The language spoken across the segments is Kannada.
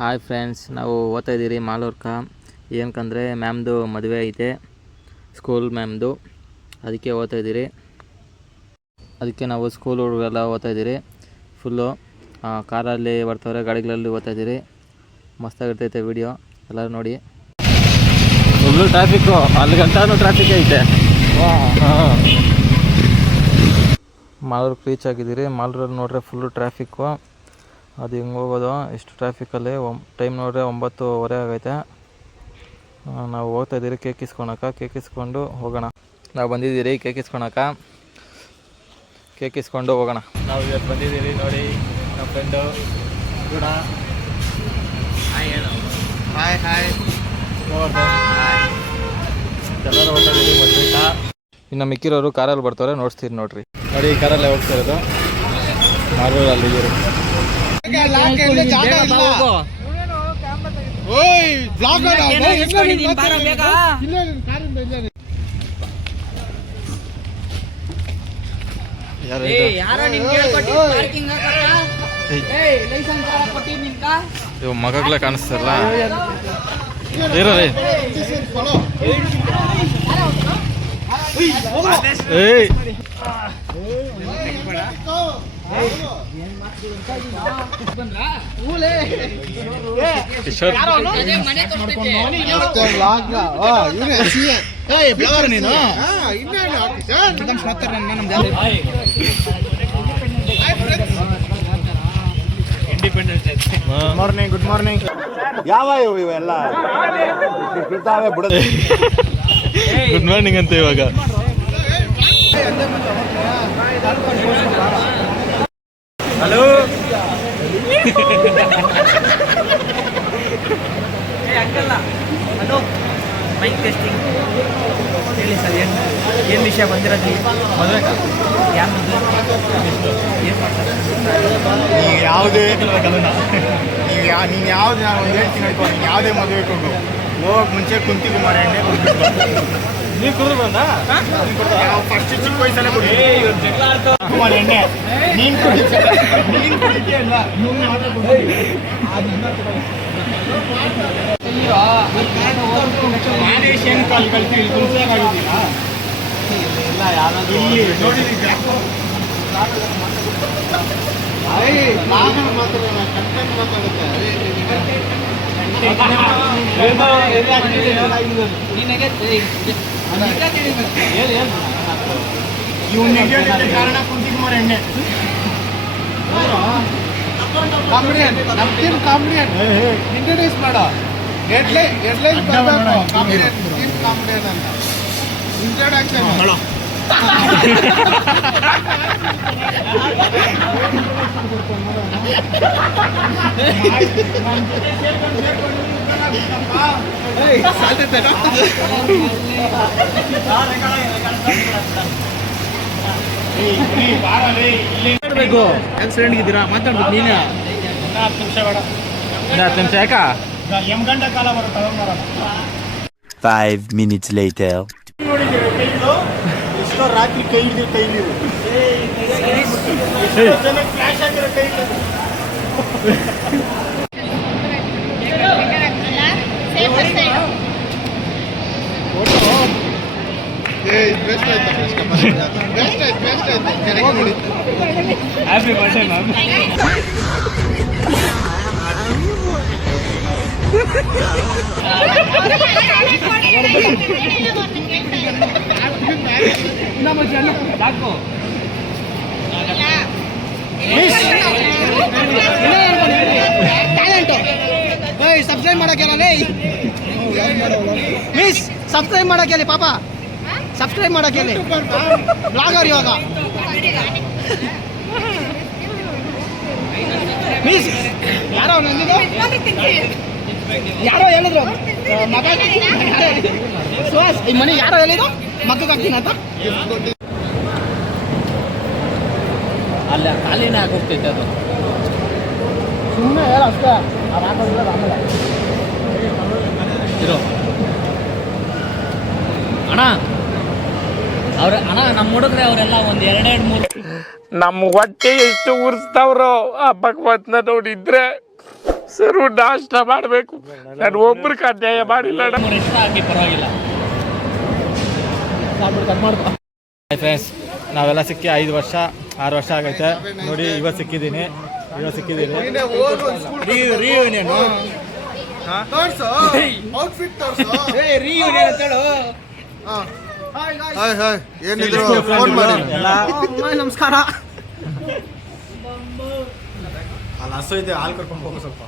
ಹಾಯ್ ಫ್ರೆಂಡ್ಸ್, ನಾವು ಓದ್ತಾ ಇದ್ದೀರಿ ಮಾಲೂರ್ಕ. ಏನಕ್ಕಂದರೆ ಮ್ಯಾಮ್ದು ಮದುವೆ ಐತೆ, ಸ್ಕೂಲ್ ಮ್ಯಾಮ್ದು. ಅದಕ್ಕೆ ಓದ್ತಾ ಇದ್ದೀರಿ. ಅದಕ್ಕೆ ನಾವು ಸ್ಕೂಲ್ ಹುಡುಗರೆಲ್ಲ ಓದ್ತಾ ಇದ್ದೀರಿ. ಫುಲ್ಲು ಕಾರಲ್ಲಿ ಬರ್ತಾವ್ರೆ, ಗಾಡಿಗಳಲ್ಲಿ ಓದ್ತಾ ಇದ್ದೀರಿ. ಮಸ್ತಾಗಿರ್ತೈತೆ ವೀಡಿಯೋ, ಎಲ್ಲರೂ ನೋಡಿ. ಫುಲ್ಲು ಟ್ರಾಫಿಕ್ಕು, ಅಲ್ಲಿ ಗಂಟನೂ ಟ್ರಾಫಿಕ್ ಐತೆ. ಹಾಂ, ಮಾಲೂರ್ಗೆ ರೀಚ್ ಆಗಿದ್ದೀರಿ. ಮಾಲೂರಲ್ಲಿ ನೋಡ್ರೆ ಫುಲ್ಲು ಟ್ರಾಫಿಕ್ಕು. ಅದು ಹಿಂಗೆ ಹೋಗೋದು ಇಷ್ಟು ಟ್ರಾಫಿಕಲ್ಲಿ. ಟೈಮ್ ನೋಡ್ರೆ 9:15 ಆಗೈತೆ. ನಾವು ಹೋಗ್ತಾ ಇದ್ದೀರಿ ಕೇಕ್ ಇಸ್ಕೊಂಡು ಹೋಗೋಣ. ನಾವು ಬಂದಿದ್ದೀರಿ ಕೇಕ್ ಇಸ್ಕೊಂಡು ಹೋಗೋಣ. ನಾವು ಇವತ್ತು ಬಂದಿದ್ದೀರಿ ನೋಡಿ. ನಮ್ಮ ಫ್ರೆಂಡು ಕೂಡ ಹಾಯ್ ಹೇಳು. ಹಾಯ್ ಎಲ್ಲರೂ ಹೋಗ್ತಾ ಇದ್ದೀರಿ. ಬಂದ್ಬಿಟ್ಟ ಇನ್ನು ಮಿಕ್ಕಿರೋರು ಕಾರಲ್ಲಿ ಬರ್ತಾರೆ, ನೋಡ್ತೀರಿ ನೋಡ್ರಿ. ನೋಡಿ ಈ ಕಾರಲ್ಲೇ ಹೋಗ್ತಾ ಇರೋದು. ಮಾಲೂರಲ್ಲಿದ್ದೀರಿ. ಮಗಗ್ಲ ಕಾಣಿಸ್ತಾರಲ್ಲ ಗುಡ್ ಮಾರ್ನಿಂಗ್. ಯಾವ ಇವೆಲ್ಲ ಗುಡ್ ಮಾರ್ನಿಂಗ್ ಅಂತ ಇವಾಗ. ಹಲೋ ಹಲೋ, ಮೈಕ್ ಟೆಸ್ಟಿಂಗ್ ಹೇಳಿ ಸರ್. ಏನು ವಿಷಯ ಬಂದಿರೋದು? ಮದುವೆ ಯಾರು ಏನು ಮಾಡ್ತಾರೆ? ನೀವು ಯಾವುದೇ ನೀನು ಯಾವ್ದು ನಾನು ಒಂದು ಹೇಳ್ತೀನಿ ಹೇಳ್ಕೊ. ನೀನು ಯಾವುದೇ ಮದುವೆ ಹೋಗು, ಹೋಗಿ ಮುಂಚೆ ಕುಂತಿ ಕುಮಾರ ಎಣ್ಣೆ ನೀವು ಕುಡಿದು ಬಂದ ಫಸ್ಟ್ ಚಿಕ್ಕ ವಯಸ್ಸಲ್ಲೇ ಕುಡಿ ಕುಮಾರ ಎಣ್ಣೆ. ನೀನು ಕುಡಿತೀಯಲ್ಲ, ಮಾದೇಶನ್ ಕಾಲ್ ಕಲ್ತಿ ತುಳಸಿಯಾಗಿದ್ದೀರಾ? ಇಲ್ಲ, ಯಾರಾದ್ರೂ ನೋಡಿದ್ದೀರಾ? ಕಾರಣ ಕುಂತಿ ಕುಮಾರ ಎಣ್ಣೆ ಕಾಮಿಡಿಯನ್, ನಮ್ಮ ಟೀಮ್ ಕಾಮಿಡಿಯನ್ ಇಂಟ್ರೊಡ್ಯೂಸ್ ಮಾಡೋ. ಹೆಡ್ಲೈನ್ ಬರಬೇಕು. ಕಾಮಿಡಿಯನ್ ಟೀಮ್ ಕಾಮಿಡಿಯನ್ ಅಂತ ಇಂಟ್ರೊಡಕ್ಷನ್. ಇದ್ದೀರಾ? ಮಾತಾಡ್ಬೇಕು ನೀನು. 10 ನಿಮಿಷ ಬೇಡ, 10 ನಿಮಿಷ ಯಾಕ? ಗಂಟ ಕಾಲ ಬರುತ್ತೆ. 5 minutes later. ಎಷ್ಟೋ ರಾತ್ರಿ ಕೈ ಹಿಡಿದು ಫ್ಲಾಶ್ ಆಗಿರೋ ಕೈ ಹ್ಯಾಪಿ ಬರ್ಡೇ ಮ್ಯಾಮ್. ಸಬ್ಸ್ಕ್ರೈಬ್ ಮಾಡಕ್ಕೆ ಮಿಸ್, ಸಬ್ಸ್ಕ್ರೈಬ್ ಮಾಡಕ್ಕೆ ಪಾಪ, ಸಬ್ಸ್ಕ್ರೈಬ್ ಮಾಡಕ್ಕೆ ಬ್ಲಾಗರ್ ಇವಾಗ ಮಿಸ್. ಯಾರೋ ನಂದಿದ್ದು ಯಾರೋ ಹೇಳಿದ್ರು ಮಗ ಸುಹಾಸ್ ಈ ಮನೆ ಯಾರೋ ಹೇಳಿದ್ರು ಮಕ್ಕಳಿಗೆ ಹಾಕ್ತೀನಿ ಅಂತ. ಅಲ್ಲ ಕಾಲಿನೇ ಆಗೋಗ್ತೈತೆ ಅದು. ಸುಮ್ಮನೆ ಹೇಳ ಅಷ್ಟೇ. ಆಮೇಲೆ ಇರೋ ಅಣ್ಣ, ನಮ್ಮ ಹುಡುಗ್ರೆ ಅವರೆಲ್ಲ ಒಂದು 2-3 ನಮ್ಮ ಹೊಟ್ಟೆ ಎಷ್ಟು ಉರ್ಸ್ತಾವ್ರೋ ಆ ಭಗವಂತನ ನೋಡಿದ್ರೆ ಸರ್ ನಾಷ್ಟ ಮಾಡಬೇಕು, ನಾನು ಒಬ್ಬರಿಗೆ ಅನ್ಯಾಯ ಮಾಡಿಲ್ಲ. ಫ್ರೆಂಡ್ಸ್, ನಾವೆಲ್ಲ ಸಿಕ್ಕಿ 5 ವರ್ಷ 6 ವರ್ಷ ಆಗೈತೆ ನೋಡಿ. ಇವತ್ತು ಸಿಕ್ಕಿದ್ದೀನಿ. ಏನಿದ್ರು ಫೋನ್ ಮಾಡಿ. ನಮಸ್ಕಾರ. ಅಲ್ಲಿ ಹಸು ಇದೆ, ಹಾಲು ಕರ್ಕೊಂಡು ಹೋಗು ಸ್ವಲ್ಪ.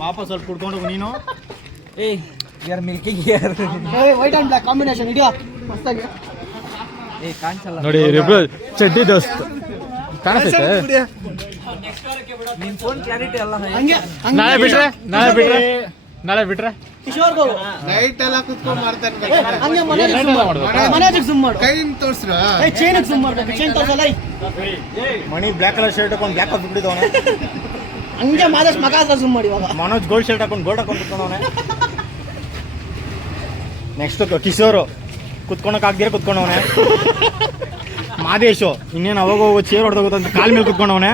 ಪಾಪ ಸ್ವಲ್ಪ ಕುಡ್ಕೊಂಡು ಹೋಗು ನೀನು. ವೈಟ್ ಅಂಡ್ ಬ್ಲಾಕ್ ಕಾಂಬಿನೇಷನ್ ಇದೆಯಾ ಮಸ್ತಾಗಿ. ನೋಡಿ ಇಬ್ರು ಚಡ್ಡಿ ದೋಸ್ತ್ ಕಾಣಿಸ್ತೈತೆ. ಹಂಗೆ ನಾಳೆ ಬಿಟ್ರೆ ಕಿಶೋರ್ ಗೌಡ ನೈಟ್ ಎಲ್ಲ ಕುತ್ಕೊಂಡು ಮಾಡ್ತಾನೆ. ಹಂಗೆ ಮನೆಯಾಗ ಸುಮ್ ಮಾಡು. ಕೈ ತೋರಿಸ್ರ ಚೈನಿಗೆ ಸುಮ್ ಮಾಡ್ಬೇಕು. ಚೈನ್ ತೋರ್ಸಲ್ಲ. ಮಣಿ ಬ್ಲ್ಯಾಕ್ ಕಲರ್ ಶರ್ಟ್ ಹಾಕೊಂಡು ಬ್ಲ್ಯಾಕ್ ಹಾಕಿ ಬಿಟ್ಟಿದ್ದವನೆ. ಹಂಗೆ ಮಾದೇಶ್ ಮಗ ಹತ್ರ ಸುಮ್ ಮಾಡಿ. ಇವಾಗ ಮನೋಜ್ ಗೋಲ್ಡ್ ಶರ್ಟ್ ಹಾಕೊಂಡು ಗೋಲ್ಡ್ ಹಾಕೊಂಡು ಕುತ್ಕೊಂಡವನೆ. ನೆಕ್ಸ್ಟ್ ಕಿಶೋರು ಕುತ್ಕೊಳಕ್ ಆಗ್ದಿರ ಕುತ್ಕೊಂಡವನೆ. ಮಾದೇಶು ಇನ್ನೇನು ಅವಾಗ ಹೋಗೋ ಚೇರ್ ಹೊಡೆದೋಗುತ್ತಂತ ಕಾಲ ಮೇಲೆ ಕುತ್ಕೊಂಡವನೆ.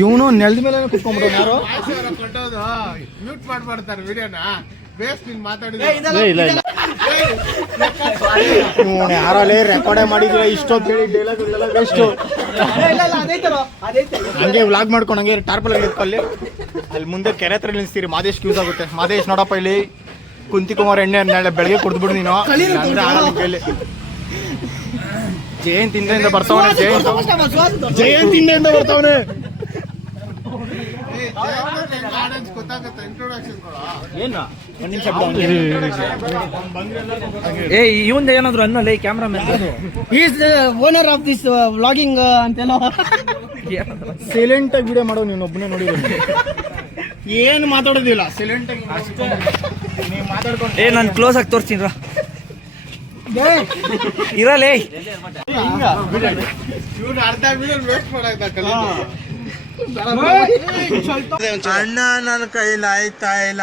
ಇವನು ನೆಲದ ಮೇಲೆ ಕುತ್ಕೊಂಡ್ಬಿಟ್ಟವನು. ಯಾರು ಮ್ಯೂಟ್ ಮಾಡ್ತಾರೆ ವಿಡಿಯೋನ. ಯಾರಲ್ಲೇ ರೆಕಾರ್ಡೇ ಮಾಡಿದ್ರೆ ಇಷ್ಟೊತ್ತು ಹೇಳಿ ಡೈಲಾಗ್ ವೇಸ್ಟು. ಹಂಗೆ ವ್ಲಾಗ್ ಮಾಡ್ಕೊಂಡು ಹಂಗೆ ಟಾರ್ಪಲ್ ಅಲ್ಲಿ ಅಲ್ಲಿ ಮುಂದೆ ಕೆರೆ ಹತ್ರ ನಿಲ್ಲಿಸ್ತೀರಿ. ಮಾದೇಶ್ ಯೂಸ್ ಆಗುತ್ತೆ. ಮಾದೇಶ್ ನೋಡಪ್ಪ ಇಲ್ಲಿ ಕುಂತಿ ಕುಮಾರ್ ಎಣ್ಣೆ ನಾಳೆ ಬೆಳಗ್ಗೆ ಕುಡಿದ್ಬಿಡು ನೀನು. ಜಯಂತ್ ಹಿಂದೆಯಿಂದ ಬರ್ತಾವನೆ. ಜಯಂತ್ ಹಿಂದೆಯಿಂದ ಬರ್ತಾವನೆ. ಇವಂದ ಏನಾದ್ರು ಅನ್ನಲ್ಲ camera man. Is owner of this vlogging ಅಂತೆಲ್ಲ. ಸೈಲೆಂಟ್ ಆಗಿ ವಿಡಿಯೋ ಮಾಡೋ ನೀನು ಒಬ್ಬನೇ ನೋಡಿ. ಏನು ಮಾತಾಡೋದಿಲ್ಲ, ಸೈಲೆಂಟ್ ಆಗಿ ನೀವು ಮಾತಾಡ್ಕೊಂಡು. ನಾನು ಕ್ಲೋಸ್ ಆಗಿ ತೋರಿಸ್ತೀನಿ ಇರಲೇ. ಅರ್ಧ ವಿಡಿಯೋ ವೇಸ್ಟ್ ಮಾಡಾಯ್ತಲ್ಲ. ಅಣ್ಣ ನನ್ನ ಕೈಲಿ ಆಯ್ತಾ ಇಲ್ಲ.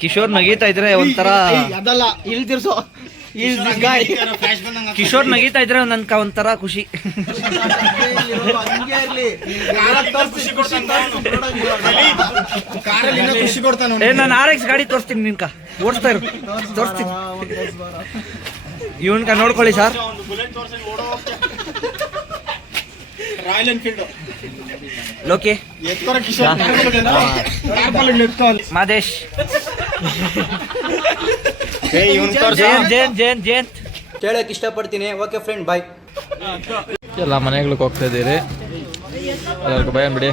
ಕಿಶೋರ್ ನಗೀತಾ ಇದ್ರೆ ಒಂಥರ. ಅದಲ್ಲ ಇಲ್ಲಿ ತಿರ್ಸೋ. ಕಿಶೋರ್ ನಗೀತಾ ಇದ್ರೆ ನನ್ಕ ಒಂಥರ ಖುಷಿ. ಖುಷಿ ಕೊಡ್ತಾನೆ. ನಾನು RX ಗಾಡಿ ತೋರಿಸ್ತೀನಿ. ನಿನ್ಕ ಓಡಿಸ್ತಾ ಇರು, ತೋರಿಸ್ತೀನಿ. ಇವನ್ಕ ನೋಡ್ಕೊಳ್ಳಿ ಸರ್. ರಾಯಲ್ ಎನ್ಫೀಲ್ಡ್ ಲೋಕಿ ಮಾದೇಶ್ ಜಯಂತ್ ಕೇಳಕ್ ಇಷ್ಟಪಡ್ತೀನಿ. Okay friend, bye. ಎಲ್ಲ ಮನೆಗಳಿಗೆ ಹೋಗ್ತಾ ಇದ್ದೀರಿ. ಎಲ್ಲರಿಗೂ ಭಯ ಬಿಡಿ.